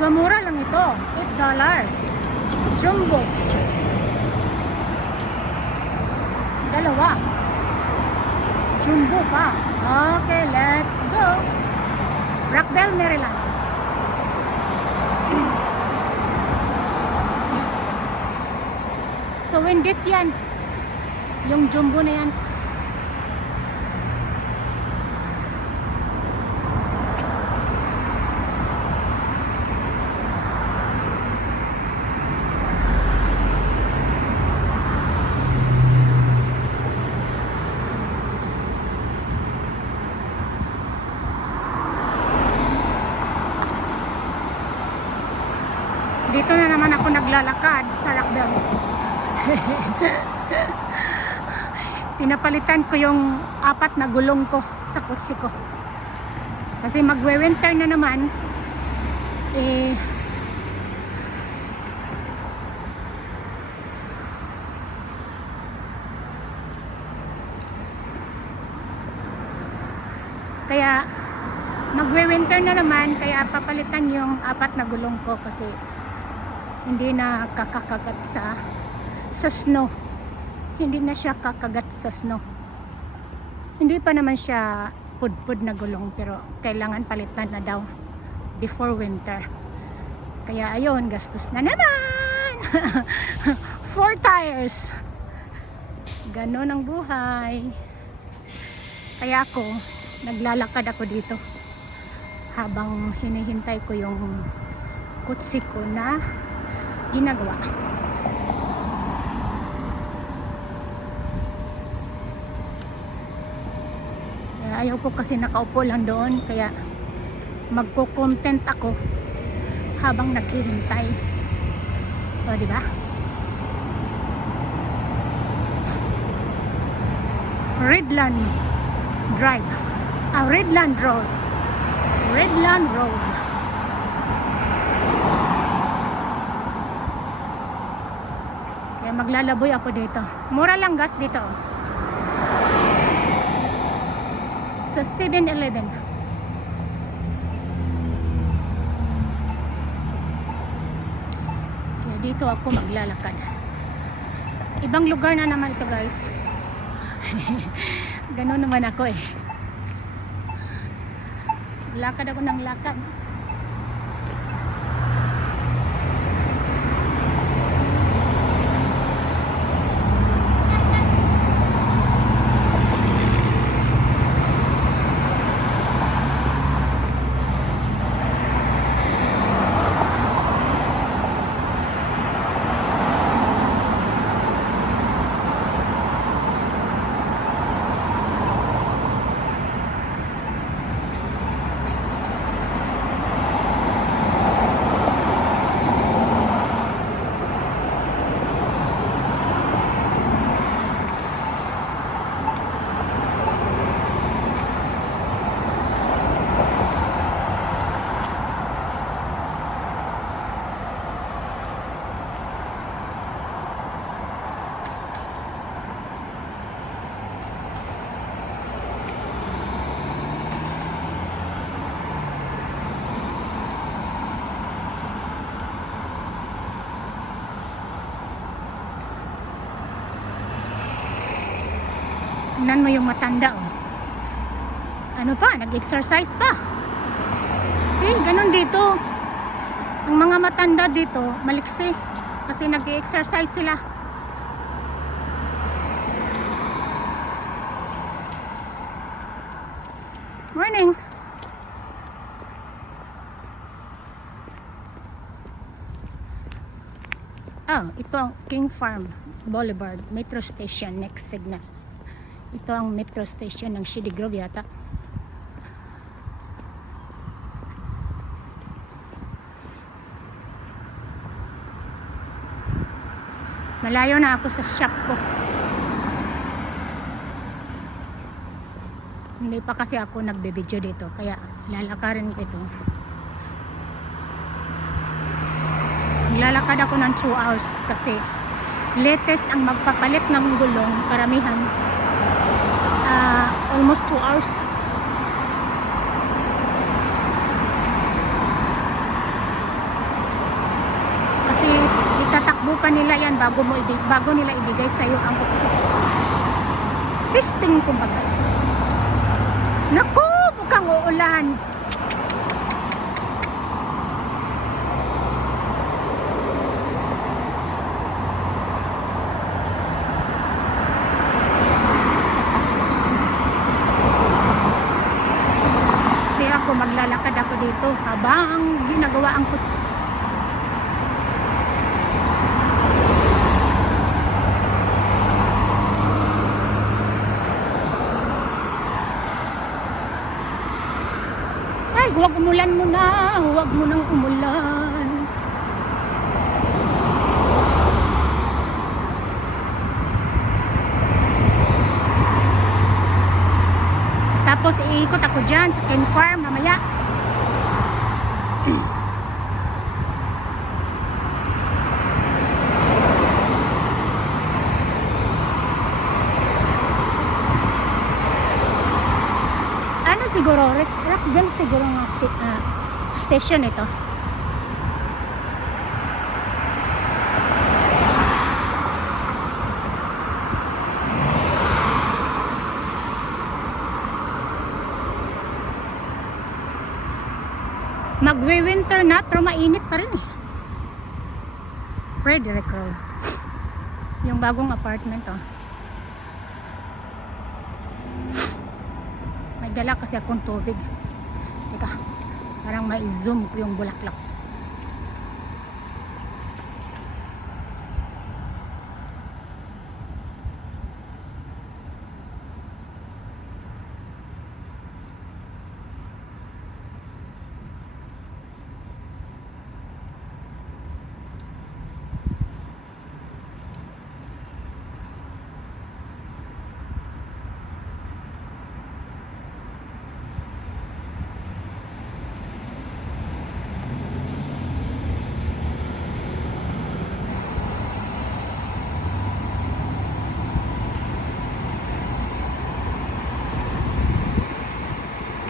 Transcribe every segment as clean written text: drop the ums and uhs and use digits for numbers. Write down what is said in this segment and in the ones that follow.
Mura lang ito. $8. Jumbo. Dalawa. Jumbo pa. Okay, let's go. Rockville, Maryland. So Wendy's yan. Yung jumbo na yan. Dito na naman ako naglalakad sa Rockville. Pinapalitan ko yung 4 na gulong ko sa kotse ko. Kasi magwe-winter na naman. Kaya magwe-winter na naman, kaya papalitan yung 4 na gulong ko kasi hindi na kakakagat sa snow. Hindi na siya kakagat sa snow. Hindi pa naman siya pudpud na gulong, pero kailangan palitan na daw before winter. Kaya ayun, gastos na naman. 4 tires. Ganon ang buhay. Kaya ako naglalakad ako dito habang hinihintay ko yung kutsi ko na ginagawa. Kaya ayaw ko kasi nakaupo lang doon, kaya magko-content ako habang naghihintay. O, diba? Redland Drive. Redland Road. Redland Road. Kaya maglalaboy ako dito. Mura lang gas dito. Sa 7-Eleven. Kaya dito ako maglalakad. Ibang lugar na naman ito, guys. Ganun naman ako eh. Lakad ako ng lakad. Tingnan mo yung matanda, oh. Ano pa? Nag-exercise pa. See, ganun dito. Ang mga matanda dito, maliksi. Kasi nag-exercise sila. Morning. Oh, ito ang King Farm Boulevard Metro Station, next signal. Ito ang metro station ng Shady Grove yata. Malayo na ako sa shop ko. Hindi pa kasi ako nagbe-video dito, kaya lalakarin ko ito. Naglalakad ako ng 2 hours kasi latest ang magpapalit ng gulong, karamihan almost 2 hours. pa nila yan bago nila ibigay sa iyo ang kutsi. Testing kumbaga. Naku, mukhang uulan. Kaya ako maglalakad ako dito habang ginagawa ang kutsi. Huwag umulan muna, huwag mo nang umulan. Tapos iikot ako dyan sa Ken Farm mamaya. Siguro, Rockville siguro nga station ito. Magwi-winter na pero mainit pa rin eh. Frederick Road. Yung bagong apartment oh. Dala kasi akong tubig. Teka, parang ma-zoom ko yung bulaklak.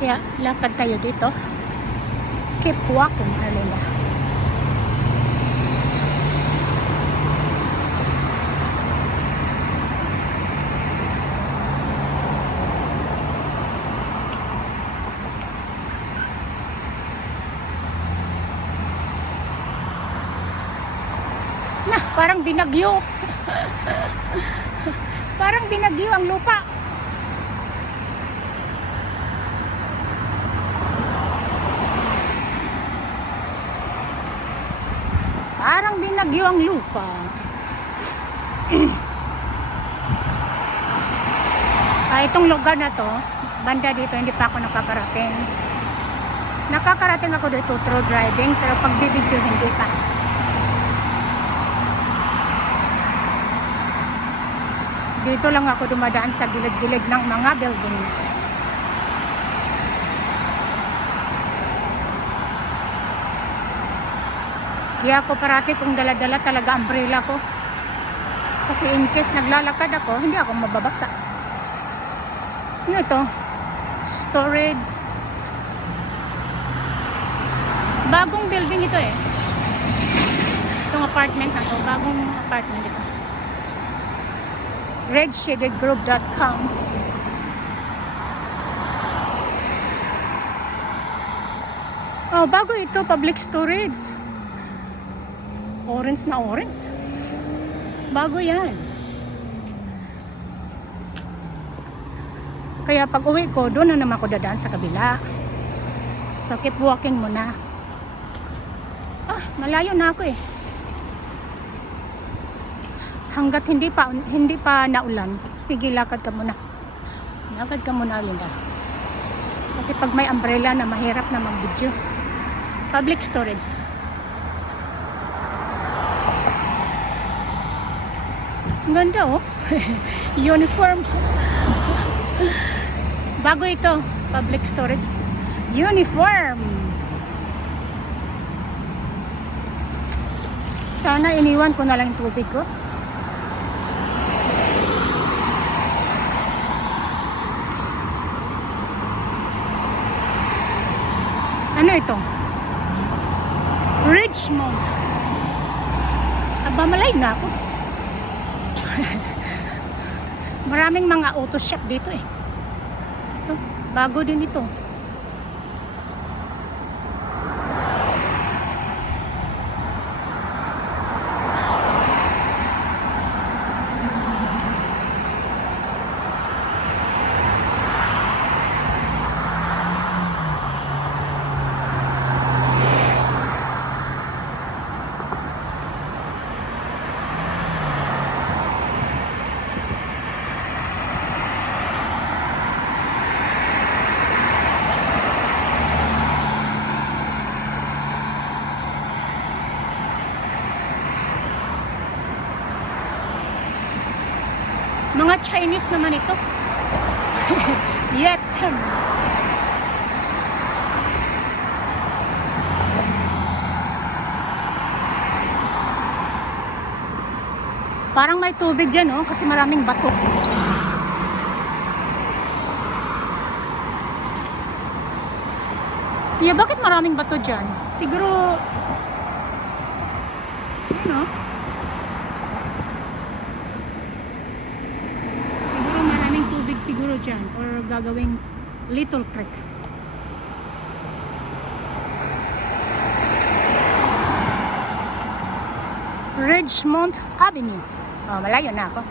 Kaya lakad tayo dito. Keep walking, Arlinda. Na, parang binagyo. Parang binagyo ang lupa. Parang binagyo ang lupa. Itong lugar na to, banda dito, hindi pa ako nakakarating. Nakakarating ako dito through driving, pero pag bibidyo, hindi pa. Dito lang ako dumadaan sa gilid-gilid ng mga building. Kaya ako parati kung dala-dala talaga umbrella ko. Kasi in case naglalakad ako, hindi ako mababasa. Ano ito? Storage. Bagong building ito eh. Itong apartment na to. Bagong apartment ito. redshadedgroup.com. Oh, bago ito, public storage. Orange na orange. Bago yan. Kaya pag uwi ko, doon na naman ako dadaan sa kabila. So keep walking muna. Malayo na ako eh. Hanggat hindi pa naulan. Sige, lakad ka muna. Lakad ka muna, Linda. Kasi pag may umbrella na mahirap na mag-video. Public storage. Ang ganda oh. Uniform. Bago ito, public storage. Uniform. Sana iniwan ko na lang yung tubig ko. Ano ito? Richmond. Aba, malay na ako. Maraming mga auto shop dito eh. Ito, bago din ito. Mga Chinese naman ito. Yep. Parang may tubig dyan, oh, kasi maraming bato. Yeah, bakit maraming bato dyan? Siguro, ano? Siguro maraming tubig siguro dyan, or gagawing little creek. Ridgemont Avenue. Oh, malayo na ako.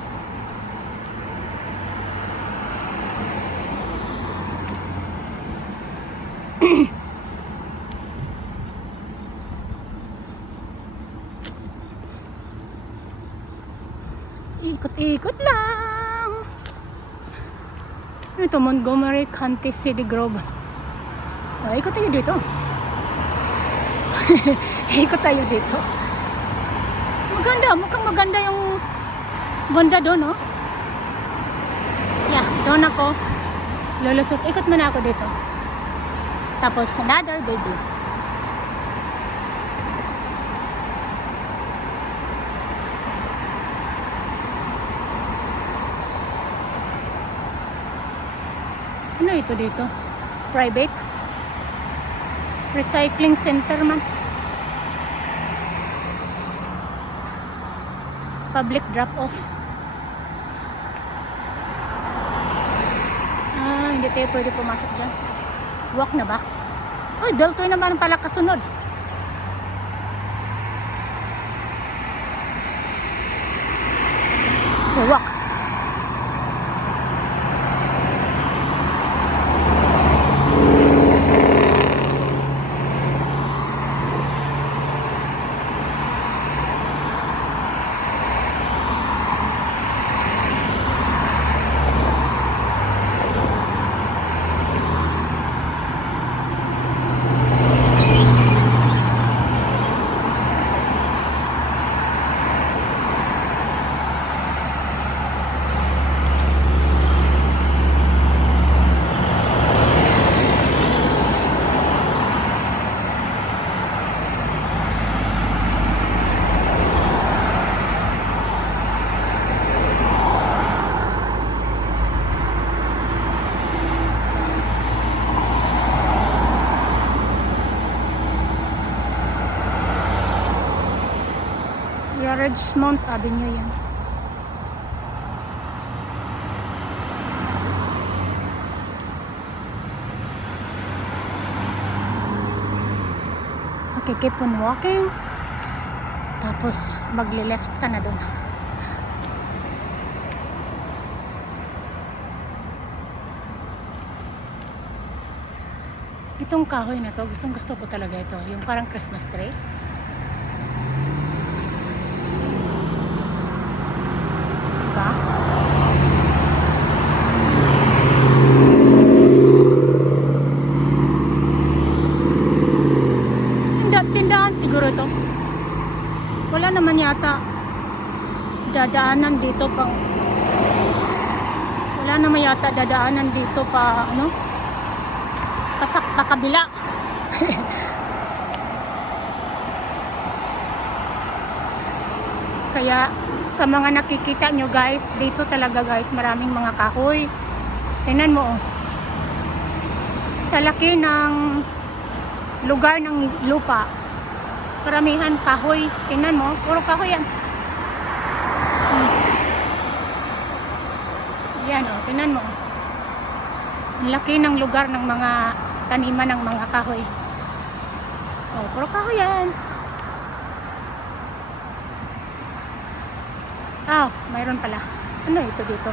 Ikot-ikot lang. Ito, Montgomery County City Grove. Oh, ikot tayo dito. Ikot tayo dito. Maganda, mukhang maganda yung banda doon, no? Yeah, doon ako lulusot. Ikot muna ako dito. Tapos another video. Ano ito dito? Private? Recycling center man. Public drop-off. Ah, hindi tayo pwede pumasok dyan. Walk na ba? Uy, Deltoy naman pala kasunod. Walk. Ridgemont Avenue yan. Okay, keep on walking. Tapos magle-left ka na doon. Itong kahoy na to, gustong gusto ko talaga ito. Yung parang Christmas tree. Diba? Tindahan siguro ito. Wala naman yata dadaanan dito pang wala naman yata dadaanan dito pa ano pasak pa kabila. Kaya sa mga nakikita nyo guys, dito talaga guys maraming mga kahoy. Tingnan mo, oh. Sa laki ng lugar ng lupa, karamihan kahoy. Tingnan mo, puro kahoy yan. Yan o, tingnan mo. Ang laki ng lugar ng mga taniman ng mga kahoy. O, puro kahoy yan. Ah, mayroon pala. Ano ito dito?